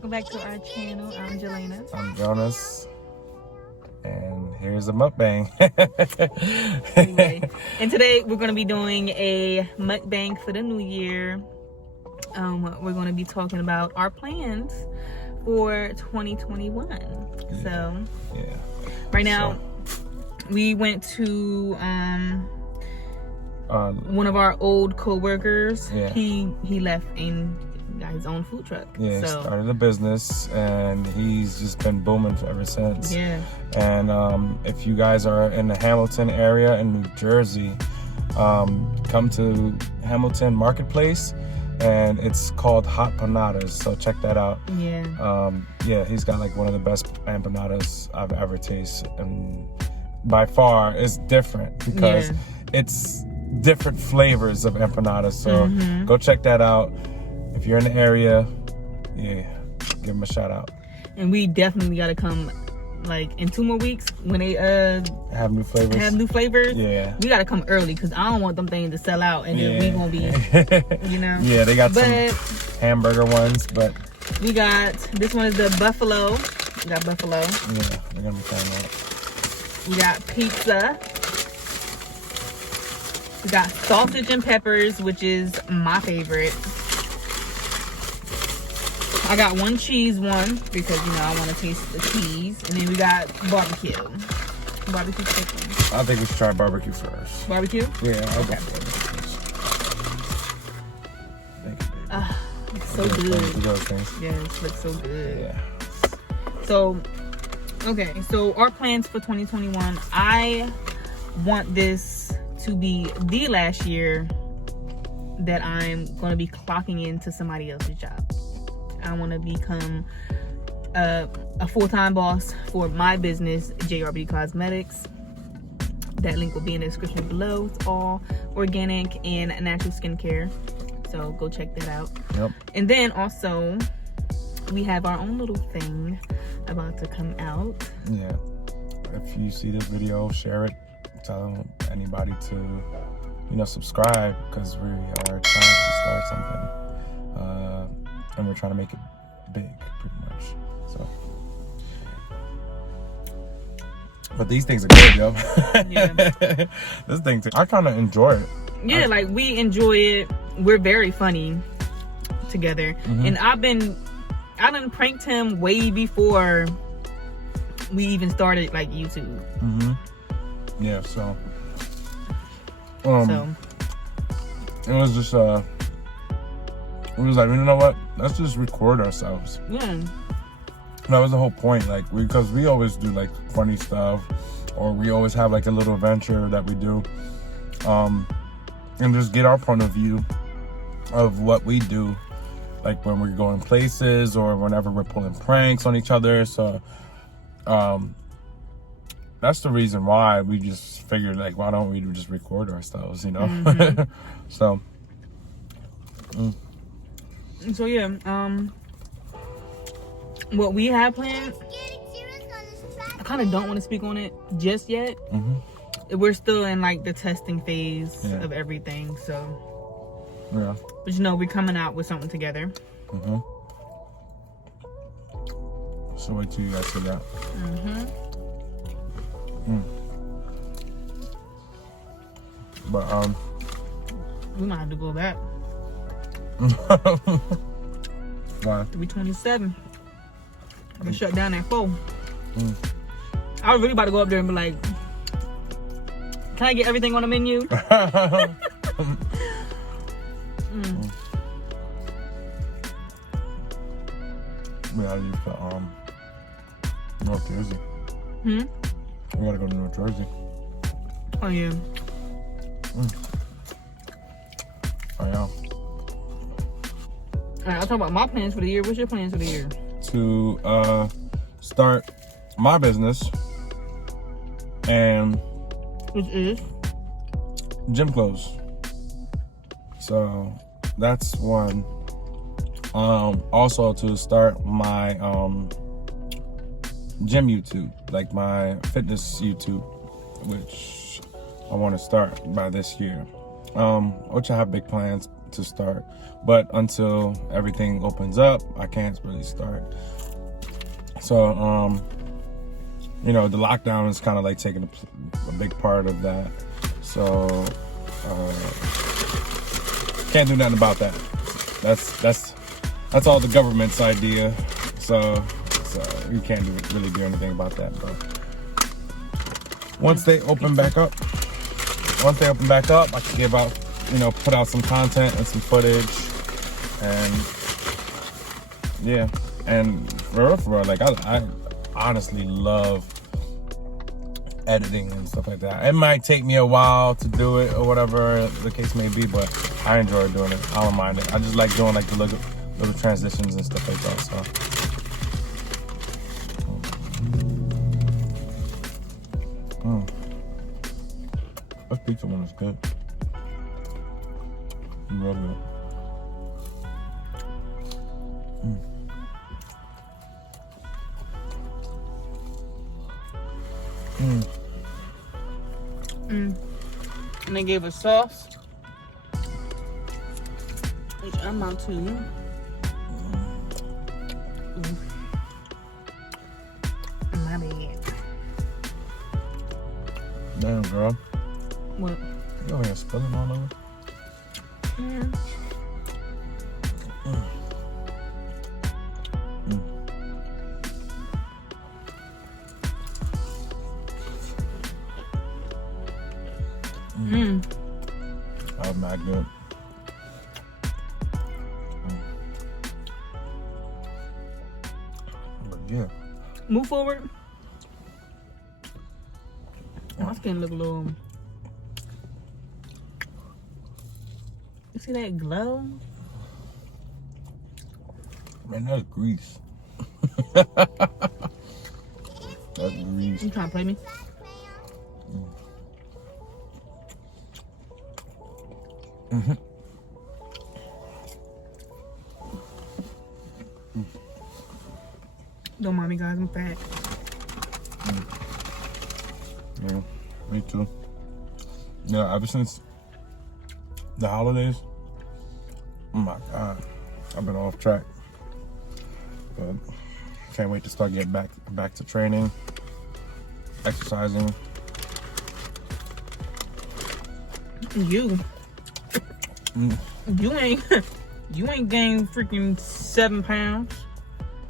welcome back to our channel. I'm Jelena. I'm Jonas. And here's a mukbang. Anyway, and today we're going to be doing a mukbang for the new year. We're going to be talking about our plans for 2021. So, right now, we went to one of our old co-workers. He left and got his own food truck. Started a business and he's just been booming ever since. And if you guys are in the Hamilton area in New Jersey, come to Hamilton Marketplace, and it's called Hot Panadas, so check that out. He's got like one of the best empanadas I've ever tasted, and by far it's different because it's different flavors of empanadas. So go check that out. If you're in the area, give them a shout out. And we definitely got to come like in 2 more weeks when they have new flavors. We got to come early because I don't want them things to sell out and then we gonna be, they got some hamburger ones, but we got, this one is the buffalo. We got buffalo. We're gonna be trying that. We got pizza. We got sausage and peppers, which is my favorite. I got one cheese one because, I want to taste the cheese. And then we got barbecue. Barbecue chicken. I think we should try barbecue first. Barbecue? Yeah, okay. It's so good. Yes, looks so good. So, okay. So, our plans for 2021. I want this to be the last year that I'm going to be clocking into somebody else's job. I want to become a full-time boss for my business, JRB Cosmetics. That link will be in the description below. It's all organic and natural skincare, so go check that out. And then also, we have our own little thing about to come out. If you see this video, share it. Tell anybody to, subscribe, because we are trying to start something. And we're trying to make it big, pretty much. So, but these things are good, yo. This thing, I kind of enjoy it. Like we enjoy it. We're very funny together, and I done pranked him way before we even started like YouTube. So, it was just we was like, you know what? Let's just record ourselves. That was the whole point, like, because we always do like funny stuff, or we always have like a little adventure that we do, and just get our point of view of what we do, like when we're going places or whenever we're pulling pranks on each other. So, that's the reason why we just figured, like, why don't we just record ourselves, So. So what we have planned, I kind of don't want to speak on it just yet. We're still in like the testing phase of everything, so but we're coming out with something together. So wait till you guys see that. But we might have to go back. Why? 327. They shut down at 4. I was really about to go up there and be like, can I get everything on the menu? We gotta use the North Jersey. We gotta go to North Jersey. Oh yeah. Oh yeah. Alright, I'll talk about my plans for the year. What's your plans for the year? To start my business, and which is gym clothes. So that's one. Also to start my gym YouTube, like my fitness YouTube, which I want to start by this year. Which I have big plans. to start. But until everything opens up, I can't really start. So, you know, the lockdown is kind of like taking a big part of that. So, can't do nothing about that. That's all the government's idea. So you can't really do anything about that. But once they open back up, I can give out, you know, put out some content and some footage, and yeah, and for real, like I honestly love editing and stuff like that. It might take me a while to do it or whatever the case may be, but I enjoy doing it. I don't mind it. I just like doing like the little transitions and stuff like that. So. This pizza one is good. Real good. And they gave us sauce, which I'm on to. My bad. Damn, girl. What? You over here spilling all over? Yeah. That was not good. But yeah. Move forward. My skin look a little. You see that glow? Man, that's grease. That's grease. You trying to play me? Don't mind me, guys. I'm fat. Yeah, me too. Yeah, ever since the holidays, oh my God, I've been off track. But can't wait to start getting back to training, exercising. You ain't gained freaking 7 pounds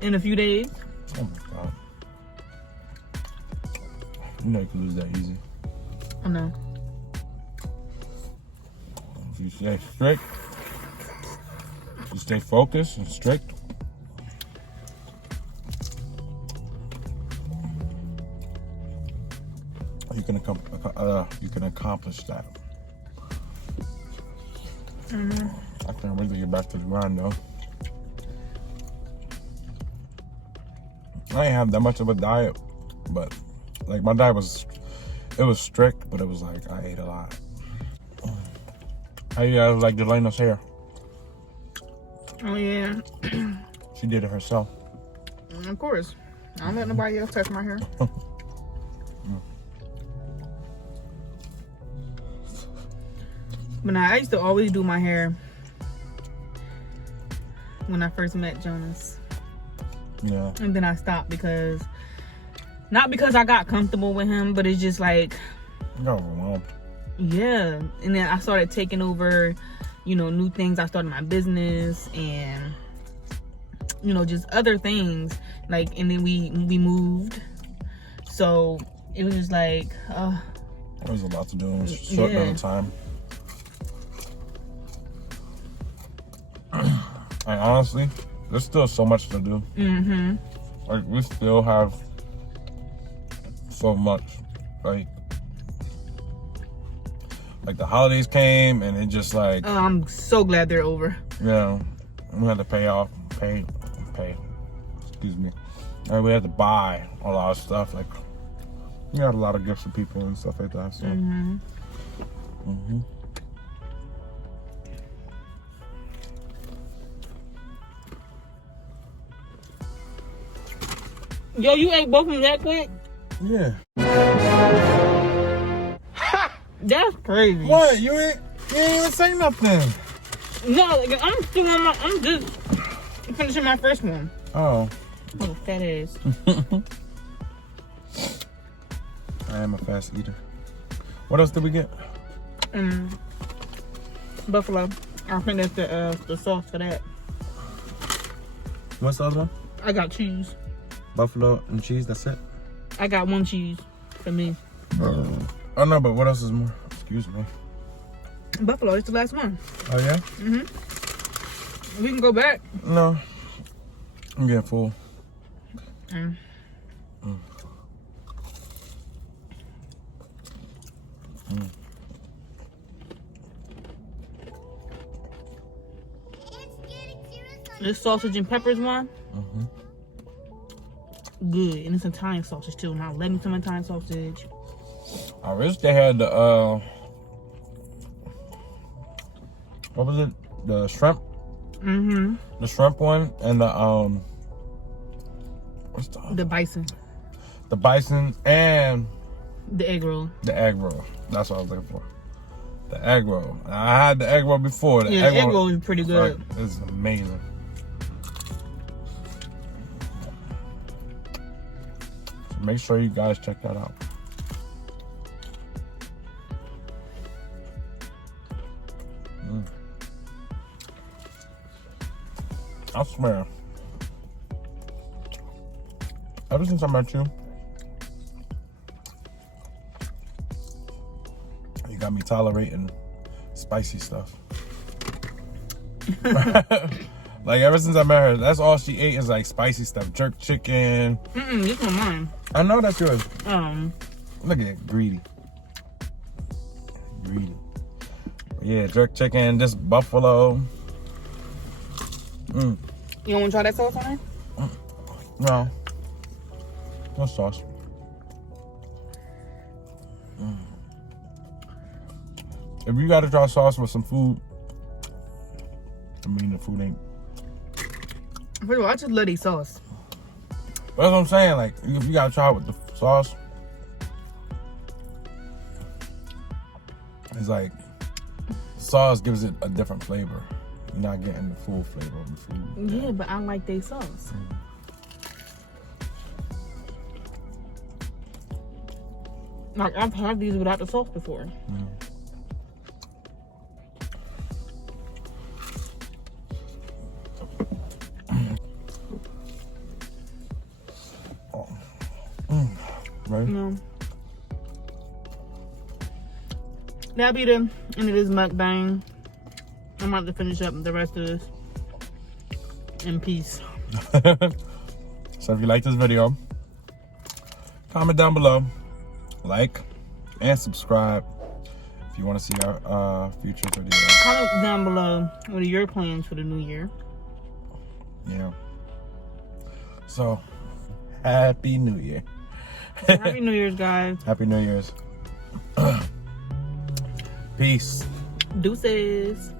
in a few days. Oh my God. You know you can lose that easy. I know. If you stay strict, if you stay focused and strict, you can accomplish that. I can't wait to get back to the grind though. I ain't have that much of a diet, but like my diet was strict, but it was like I ate a lot. How you guys like Jelena's hair? Oh yeah. She did it herself. Of course. I don't let nobody else touch my hair. But now, I used to always do my hair when I first met Jonas. Yeah. And then I stopped because, not because I got comfortable with him, but it's just like, You're overwhelmed. Yeah. And then I started taking over, you know, new things. I started my business and, you know, just other things. Like, and then we moved. So it was just like, there was a lot to do in a short amount of time. And honestly, there's still so much to do. Like, we still have so much. Like the holidays came and it just like... I'm so glad they're over. Yeah. We had to pay. Excuse me. And we had to buy a lot of stuff. Like, we got a lot of gifts for people and stuff like that. So. Yo, you ate both of them that quick? Yeah. That's crazy. What? You ain't even say nothing. No, like, I'm still on my. I'm just finishing my first one. Oh. Little fat ass. I am a fast eater. What else did we get? Buffalo. I think that's the sauce for that. What's the other one? I got cheese. Buffalo and cheese, that's it? I got one cheese for me. Oh no, but what else is more? Excuse me. Buffalo, it's the last one. Oh yeah? We can go back. No. I'm getting full. This sausage and peppers one. Good. And it's Italian sausage too. Not Leamington Italian sausage. I wish they had the what was it? The shrimp? The shrimp one and the what's the other? The bison. The bison and the egg roll. The egg roll. That's what I was looking for. The egg roll. I had the egg roll before. The egg roll is pretty good. It's amazing. So make sure you guys check that out. I swear. Ever since I met you, you got me tolerating spicy stuff. Like ever since I met her, that's all she ate is like spicy stuff. Jerk chicken. This one mine. I know that's yours. Look at it, greedy. Greedy. But yeah, jerk chicken, just buffalo. You don't want to try that sauce on there? No. No sauce. If you gotta try sauce with some food, I mean the food ain't. First of all, I just love these sauce. But that's what I'm saying. Like, if you gotta try it with the sauce, it's like sauce gives it a different flavor. You're not getting the full flavor of the food. Yeah, but I like their sauce. Like, I've had these without the sauce before. Right? No. That'll be the end of this mukbang. I'm about to finish up the rest of this in peace. So if you like this video, comment down below, like, and subscribe if you want to see our future videos. Comment down below what are your plans for the new year. Yeah. So, Happy New Year. Happy New Year's, guys. Happy New Year's. Peace. Deuces.